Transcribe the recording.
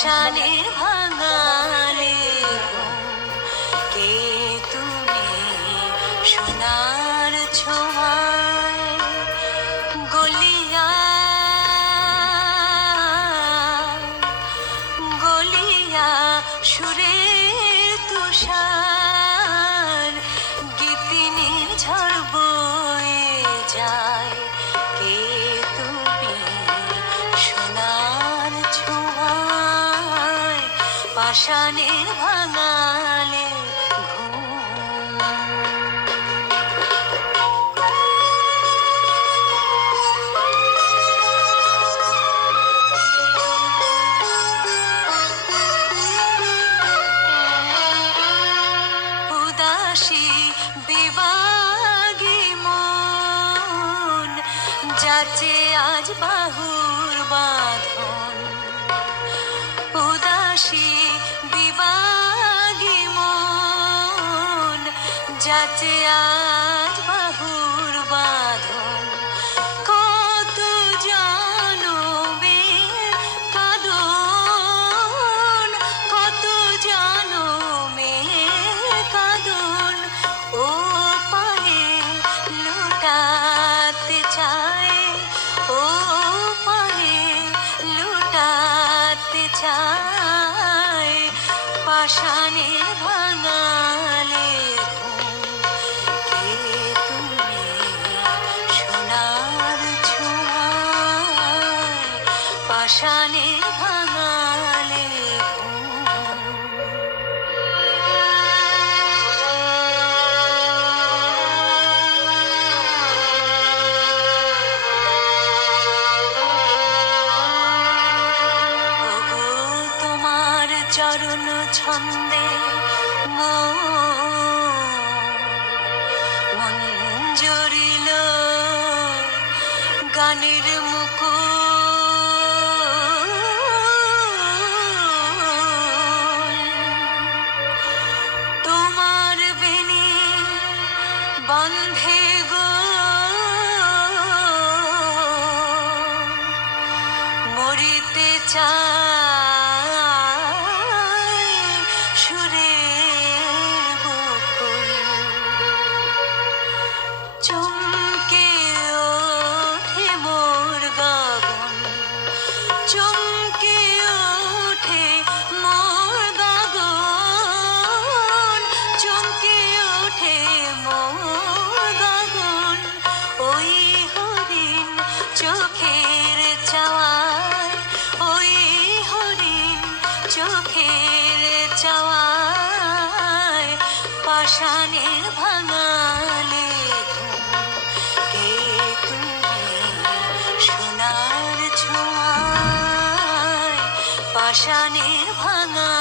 পাষাণের ভাঙালে কে তুমি সোনার ছোঁয়ায় গলিয়া গলিয়া সুরের তুষার গীতিনীর ঝড় বয়ে যায় কে তুমি সোনার ছোঁয়ায় পাষাণের ভাঙালে বিবাগী মন যাচ্ছে আজ বাহুর বাঁধন উদাসী বিবাগী মন যাচ্ছে আজ বাহুর বাঁধন কত জনমে কাঁদন কত জনমে কাঁদন ও পারে লুটাতে চায় ও পারে লুটাতে চায় পাষাণের ভাঙালে কে তুমি সোনার ছোঁয়ায় পাষাণের ভাঙালে চরণ ছন্দে মন জড়িল গানের মুকুল তোমার বেনি বন্ধে গো মরিতে চায় সুরের বকুল চমকে ওঠে মোর গগন চমকে ওঠে মোর গগন চমকে ওঠে মোর গগন ওই হরিণ চোখের চাওয়ায় ওই হরিণ চোখের চাওয়ায় পাষাণের ভাঙালে কে তুমি সোনার ছোঁয়ায় পাষাণের ভাঙা